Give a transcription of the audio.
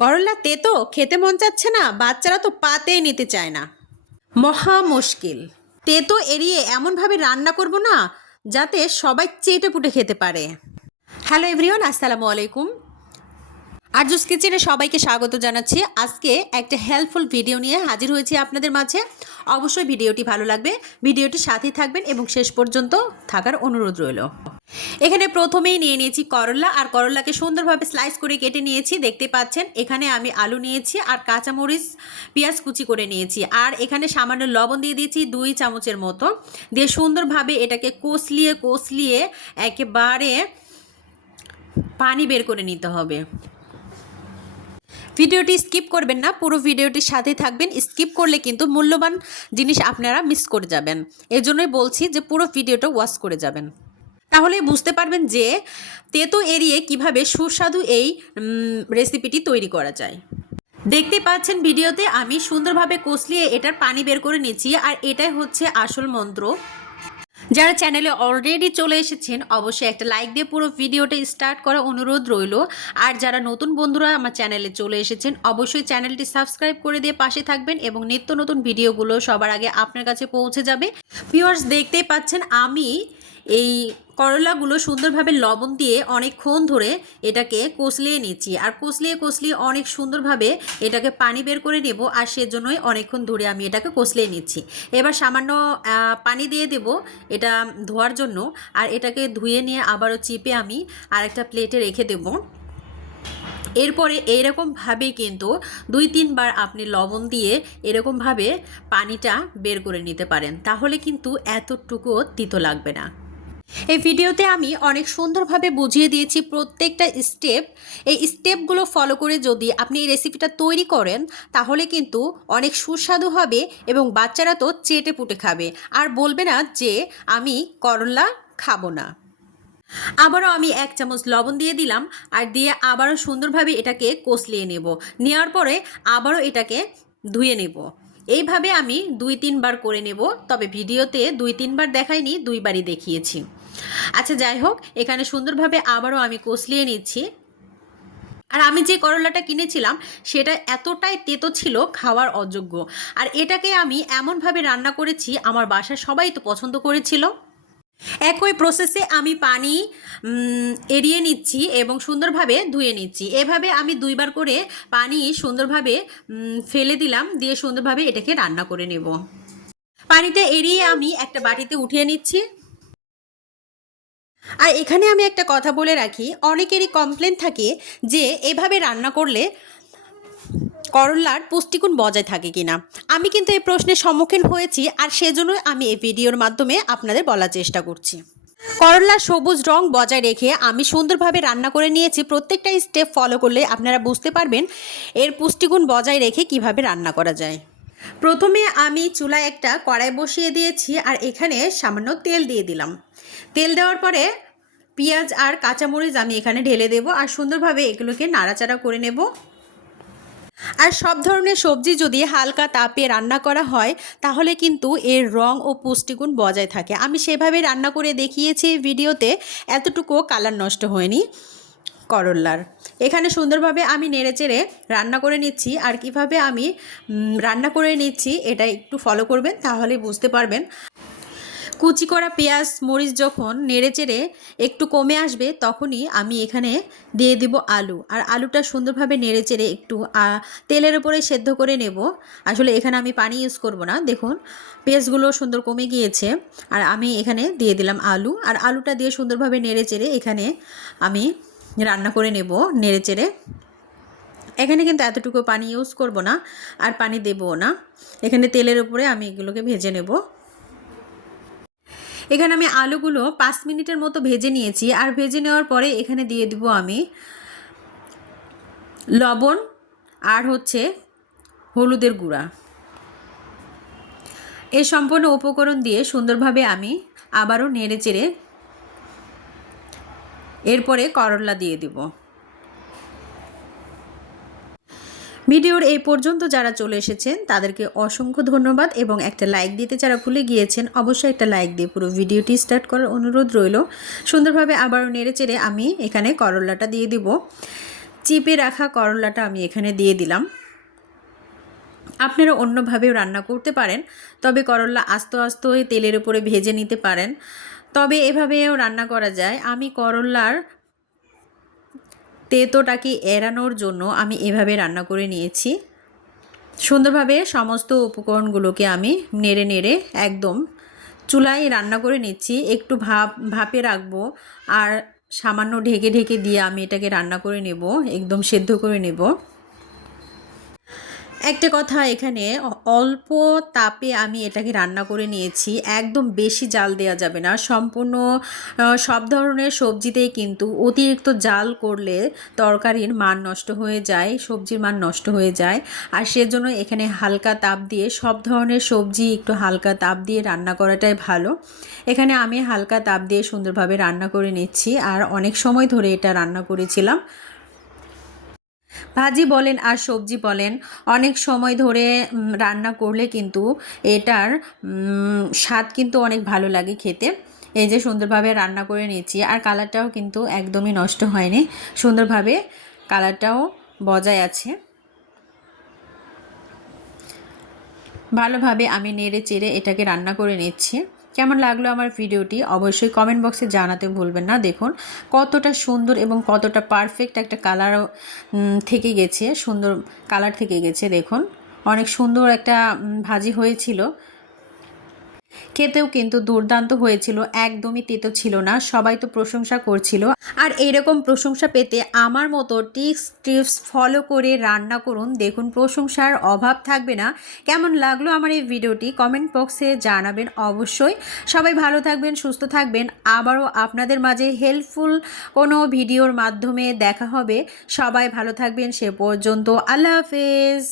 করলা তেতো খেতে মন চাচ্ছে না, বাচ্চারা তো পাতেই নিতে চায় না। মহা মুশকিল। তেতো এড়িয়ে এমনভাবে রান্না করব না যাতে সবাই চেটে পুটে খেতে পারে। হ্যালো এভরিওয়ান, আসসালামু আলাইকুম। আরজুস কিচেনে সবাইকে স্বাগত জানাচ্ছি। আজকে একটা হেল্পফুল ভিডিও নিয়ে হাজির হয়েছি আপনাদের মাঝে। অবশ্যই ভিডিওটি ভালো লাগবে, ভিডিওটি সাথেই থাকবেন এবং শেষ পর্যন্ত থাকার অনুরোধ রইল। এখানে প্রথমেই নিয়ে নিয়েছি করলা, আর করলাকে সুন্দরভাবে স্লাইস করে কেটে নিয়েছি। দেখতে পাচ্ছেন এখানে আমি আলু নিয়েছি আর কাঁচামরিচ পেঁয়াজ কুচি করে নিয়েছি, আর এখানে সামান্য লবণ দিয়ে দিয়েছি 2 চামচের মতো, দিয়ে সুন্দরভাবে এটাকে কষলিয়ে একেবারে পানি বের করে নিতে হবে। ভিডিওটি স্কিপ করবেন না, পুরো ভিডিওটির সাথেই থাকবেন। স্কিপ করলে কিন্তু মূল্যবান জিনিস আপনারা মিস করে যাবেন। এজন্যই বলছি যে পুরো ভিডিওটা ওয়াচ করে যাবেন, তাহলে বুঝতে পারবেন যে তেতো এড়িয়ে কিভাবে সুস্বাদু এই রেসিপিটি তৈরি করা যায়। দেখতে পাচ্ছেন ভিডিওতে আমি সুন্দরভাবে কষলিয়ে এটার পানি বের করে নিচ্ছি, আর এটাই হচ্ছে আসল মন্ত্র। যারা চ্যানেলে অলরেডি চলে এসেছেন অবশ্যই একটা লাইক দিয়ে পুরো ভিডিওটা স্টার্ট করা অনুরোধ রইল। আর যারা নতুন বন্ধুরা আমার চ্যানেলে চলে এসেছেন অবশ্যই চ্যানেলটি সাবস্ক্রাইব করে দিয়ে পাশে থাকবেন, এবং নিত্য নতুন ভিডিওগুলো সবার আগে আপনার কাছে পৌঁছে যাবে। ভিউয়ার্স, দেখতেই পাচ্ছেন আমি এই করলাগুলো সুন্দরভাবে লবণ দিয়ে অনেকক্ষণ ধরে এটাকে কষলিয়ে নিচ্ছি, আর কষলিয়ে অনেক সুন্দরভাবে এটাকে পানি বের করে নেব, আর সেজন্যই অনেকক্ষণ ধরে আমি এটাকে কষলিয়ে নিচ্ছি। এবার সামান্য পানি দিয়ে দেব এটা ধোয়ার জন্য, আর এটাকে ধুয়ে নিয়ে আবারও চিপে আমি আরেকটা প্লেটে রেখে দেব। এরপরে এইরকমভাবে কিন্তু 2-3 বার আপনি লবণ দিয়ে এরকমভাবে পানিটা বের করে নিতে পারেন, তাহলে কিন্তু এতটুকুও তিতো লাগবে না। এই ভিডিওতে আমি অনেক সুন্দরভাবে বুঝিয়ে দিয়েছি প্রত্যেকটা স্টেপ। এই স্টেপগুলো ফলো করে যদি আপনি এই রেসিপিটা তৈরি করেন তাহলে কিন্তু অনেক সুস্বাদু হবে, এবং বাচ্চারা তো চেটে পুটে খাবে আর বলবে না যে আমি করলা খাবো না। আবারও আমি 1 চামচ লবণ দিয়ে দিলাম, আর দিয়ে আবারও সুন্দরভাবে এটাকে কষলিয়ে নেব। নেওয়ার পরে আবারও এটাকে ধুয়ে নেব। এইভাবে আমি 2-3 বার করে নেব, তবে ভিডিওতে 2-3 বার দেখাইনি, 2 বারই দেখিয়েছি। আচ্ছা, যাই হোক, এখানে সুন্দরভাবে আবারও আমি কষলিয়ে নিচ্ছি। আর আমি যে করলাটা কিনেছিলাম সেটা এতটাই তেতো ছিল খাওয়ার অযোগ্য, আর এটাকে আমি এমনভাবে রান্না করেছি আমার বাসার সবাই তো পছন্দ করেছিল। একই প্রসেসে আমি পানি এড়িয়ে নিচ্ছি এবং সুন্দরভাবে ধুয়ে নিচ্ছি। এভাবে আমি 2 বার করে পানি সুন্দরভাবে ফেলে দিলাম, দিয়ে সুন্দরভাবে এটাকে রান্না করে নেব। পানিটা এড়িয়ে আমি একটা বাটিতে উঠিয়ে নিচ্ছি। আর এখানে আমি একটা কথা বলে রাখি, অনেকেরই কমপ্লেন থাকে যে এভাবে রান্না করলে করলার পুষ্টিগুণ বজায় থাকে কিনা। আমি কিন্তু এই প্রশ্নের সম্মুখীন হয়েছি, আর সেজন্যই আমি এই ভিডিওর মাধ্যমে আপনাদের বলার চেষ্টা করছি। করলার সবুজ রং বজায় রেখে আমি সুন্দরভাবে রান্না করে নিয়েছি। প্রত্যেকটা স্টেপ ফলো করলে আপনারা বুঝতে পারবেন এর পুষ্টিগুণ বজায় রেখে কিভাবে রান্না করা যায়। প্রথমে আমি চুলায় একটা কড়াই বসিয়ে দিয়েছি, আর এখানে সামান্য তেল দিয়ে দিলাম। তেল দেওয়ার পরে পেঁয়াজ আর কাঁচামরিচ আমি এখানে ঢেলে দেব, আর সুন্দরভাবে এগুলোকে নাড়াচাড়া করে নেব। আর সব ধরনের সবজি যদি হালকা তাপে রান্না করা হয় তাহলে কিন্তু এর রং ও পুষ্টিগুণ বজায় থাকে। আমি সেভাবে রান্না করে দেখিয়েছি ভিডিওতে, এতটুকুও কালার নষ্ট হয়নি করলার। এখানে সুন্দরভাবে আমি নেড়েচেড়ে রান্না করে নিচ্ছি, আর কিভাবে আমি রান্না করে নিচ্ছি এটা একটু ফলো করবেন, তাহলে বুঝতে পারবেন। কুচি করা পেঁয়াজ মরিচ যখন নেড়েচেড়ে একটু কমে আসবে তখনই আমি এখানে দিয়ে দিব আলু, আর আলুটা সুন্দরভাবে নেড়েচেড়ে একটু তেলের উপরে সেদ্ধ করে নেব। আসলে এখানে আমি পানি ইউজ করব না। দেখুন পেঁয়াজগুলো সুন্দর কমে গিয়েছে, আর আমি এখানে দিয়ে দিলাম আলু, আর আলুটা দিয়ে সুন্দরভাবে নেড়েচেড়ে এখানে আমি রান্না করে নেব নেড়েচেড়ে। এখানে কিন্তু এতটুকু পানি ইউজ করব না, আর পানি দেবও না। এখানে তেলের উপরে আমি এগুলোকে ভেজে নেব। এখানে আমি আলুগুলো 5 মিনিটের মতো ভেজে নিয়েছি, আর ভেজে নেওয়ার পরে এখানে দিয়ে দিব আমি লবণ আর হচ্ছে হলুদের গুঁড়া। এই সম্পূর্ণ উপকরণ দিয়ে সুন্দরভাবে আমি আবারও নেড়েচেড়ে এরপরে করলা দিয়ে দিব। ভিডিওর এই পর্যন্ত যারা চলে এসেছেন তাদেরকে অসংখ্য ধন্যবাদ, এবং একটা লাইক দিতে যারা ভুলে গিয়েছেন অবশ্যই একটা লাইক দিয়ে পুরো ভিডিওটি স্টার্ট করার অনুরোধ রইল। সুন্দরভাবে আবারও নেড়েচেড়ে আমি এখানে করলাটা দিয়ে দিব। চিপে রাখা করলাটা আমি এখানে দিয়ে দিলাম। আপনারা অন্যভাবেও রান্না করতে পারেন, তবে করলা আস্তে আস্তে তেলের উপরে ভেজে নিতে পারেন, তবে এভাবেও রান্না করা যায়। আমি করলার তেতোটাকে এড়ানোর জন্য আমি এভাবে রান্না করে নিয়েছি। সুন্দরভাবে সমস্ত উপকরণগুলোকে আমি নেড়ে নেড়ে একদম চুলায় রান্না করে নিচ্ছি। একটু ভাপে রাখবো আর সামান্য ঢেকে ঢেকে দিয়ে আমি এটাকে রান্না করে নেব, একদম সেদ্ধ করে নেব। একটা কথা, এখানে অল্প তাপে আমি এটাকে রান্না করে নিয়েছি, একদম বেশি জাল দেওয়া যাবে না। সম্পূর্ণ সব ধরনের সবজিতেই কিন্তু অতিরিক্ত জাল করলে তরকারির মান নষ্ট হয়ে যায়, সবজির মান নষ্ট হয়ে যায়। আর সেজন্য এখানে হালকা তাপ দিয়ে সব ধরনের সবজি একটু হালকা তাপ দিয়ে রান্না করাটাই ভালো। এখানে আমি হালকা তাপ দিয়ে সুন্দরভাবে রান্না করে নিচ্ছি, আর অনেক সময় ধরে এটা রান্না করেছিলাম। ভাজি বলেন আর সবজি বলেন, অনেক সময় ধরে রান্না করলে কিন্তু এটার স্বাদ কিন্তু অনেক ভালো লাগে খেতে। এই যে সুন্দরভাবে রান্না করে নিচ্ছি, আর কালারটাও কিন্তু একদমই নষ্ট হয়নি, সুন্দরভাবে কালারটাও বজায় আছে। ভালোভাবে আমি নেড়ে চেড়ে এটাকে রান্না করে নিচ্ছি। কেমন লাগলো আমার ভিডিওটি অবশ্যই কমেন্ট বক্সে জানাতে ভুলবেন না। দেখুন কতটা সুন্দর এবং কতটা পারফেক্ট একটা কালার থেকে গেছে, সুন্দর কালার থেকে গেছে। দেখুন অনেক সুন্দর একটা ভাজি হয়েছিল, খেতেও কিন্তু দুর্দান্ত হয়েছিল, একদমই তেতো ছিল না। সবাই তো প্রশংসা করছিল। আর এইরকম প্রশংসা পেতে আমার মতো টিপস ফলো করে রান্না করুন, দেখুন প্রশংসার অভাব থাকবে না। কেমন লাগলো আমার এই ভিডিওটি কমেন্ট বক্সে জানাবেন অবশ্যই। সবাই ভালো থাকবেন, সুস্থ থাকবেন। আবারও আপনাদের মাঝে হেল্পফুল কোনো ভিডিওর মাধ্যমে দেখা হবে। সবাই ভালো থাকবেন, সে পর্যন্ত আল্লাহ হাফেজ।